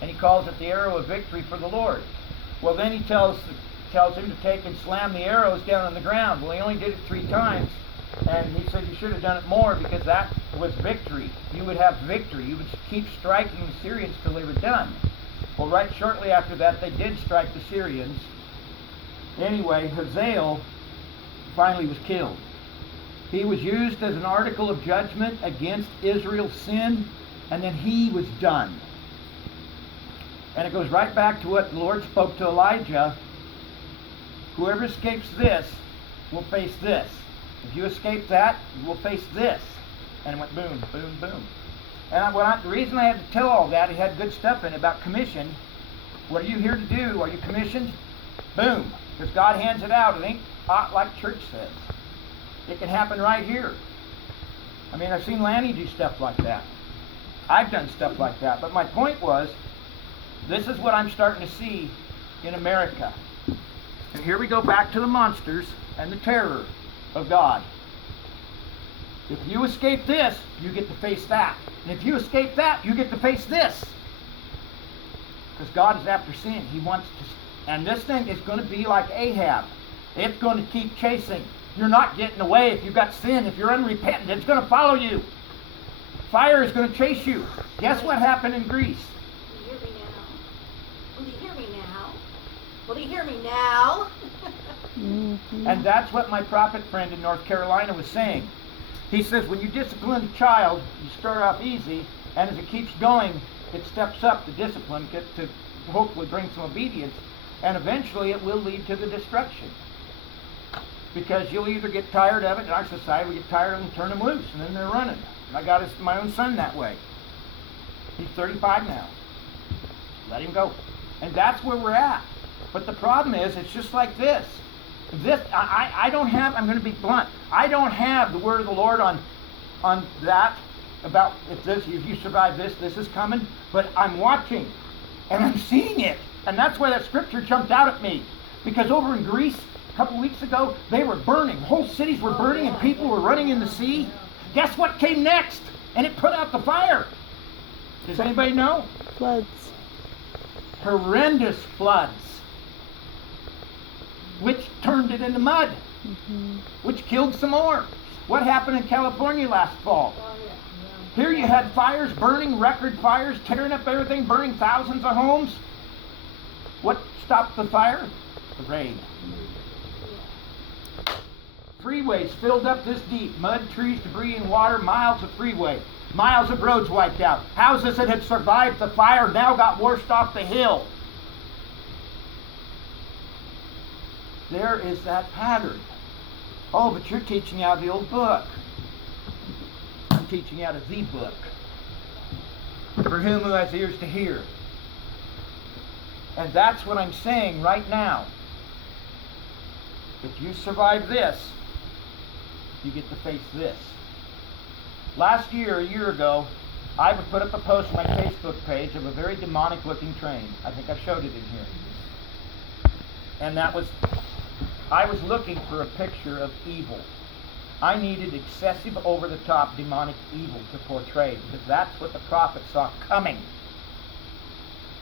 and he calls it the arrow of victory for the Lord. Well, then he tells him to take and slam the arrows down on the ground. Well, he only did it 3 times, and he said you should have done it more because that was victory. You would have victory. You would keep striking the Syrians till they were done. Well, right shortly after that, they did strike the Syrians. Anyway, Hazael finally was killed. He was used as an article of judgment against Israel's sin, and then he was done. And it goes right back to what the Lord spoke to Elijah. Whoever escapes this will face this. If you escape that, you will face this. And it went boom, boom, boom. And the reason I had to tell all that, it had good stuff in it about commission. What are you here to do? Are you commissioned? Boom. Because God hands it out. It ain't like church says. It can happen right here. I mean, I've seen Lanny do stuff like that. I've done stuff like that. But my point was, this is what I'm starting to see in America. And here we go back to the monsters and the terror of God. If you escape this, you get to face that. And if you escape that, you get to face this. Because God is after sin. He wants to. And this thing is going to be like Ahab. It's going to keep chasing. You're not getting away if you've got sin. If you're unrepentant, it's going to follow you. Fire is going to chase you. Guess what happened in Greece? Will you hear me now? Will you hear me now? And that's what my prophet friend in North Carolina was saying. He says when you discipline a child, you start off easy, and as it keeps going, it steps up the discipline to hopefully bring some obedience, and eventually it will lead to the destruction. Because you'll either get tired of it, in our society we get tired of them and turn them loose, and then they're running. And I got my own son that way. He's 35 now. Let him go. And that's where we're at. But the problem is, it's just like this. I don't have, I'm going to be blunt, I don't have the word of the Lord on that, about if you survive this is coming, but I'm watching, and I'm seeing it. And that's why that scripture jumped out at me. Because over in Greece, a couple weeks ago, they were burning. Whole cities were burning, and people were running in the sea. Guess what came next? And it put out the fire. Does anybody know? Floods. Horrendous floods, which turned it into mud, which killed some more. What happened in California last fall? Here you had fires burning, record fires, tearing up everything, burning thousands of homes. What stopped the fire? The rain. Freeways filled up this deep. Mud, trees, debris, and water, miles of freeway. Miles of roads wiped out. Houses that had survived the fire now got washed off the hill. There is that pattern. Oh, but you're teaching out of the old book. I'm teaching out of the book. For whom who has ears to hear. And that's what I'm saying right now. If you survive this, you get to face this. Last year, a year ago, I would put up a post on my Facebook page of a very demonic looking train. I think I showed it in here. And that was, I was looking for a picture of evil. I needed excessive, over-the-top demonic evil to portray, because that's what the prophet saw coming.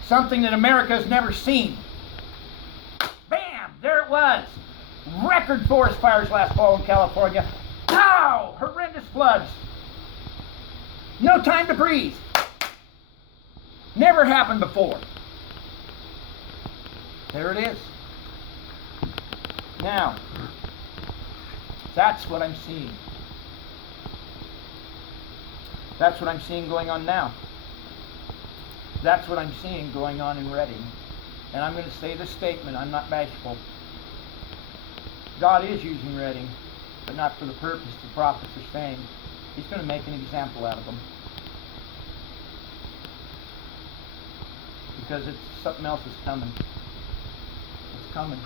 Something that America has never seen. Bam! There it was. Record forest fires last fall in California. Pow! Horrendous floods. No time to breathe. Never happened before. There it is. Now, that's what I'm seeing. That's what I'm seeing going on now. That's what I'm seeing going on in Reading. And I'm going to say this statement. I'm not bashful. God is using Reading, but not for the purpose the prophets are saying. He's going to make an example out of them. Because something else is coming. It's coming.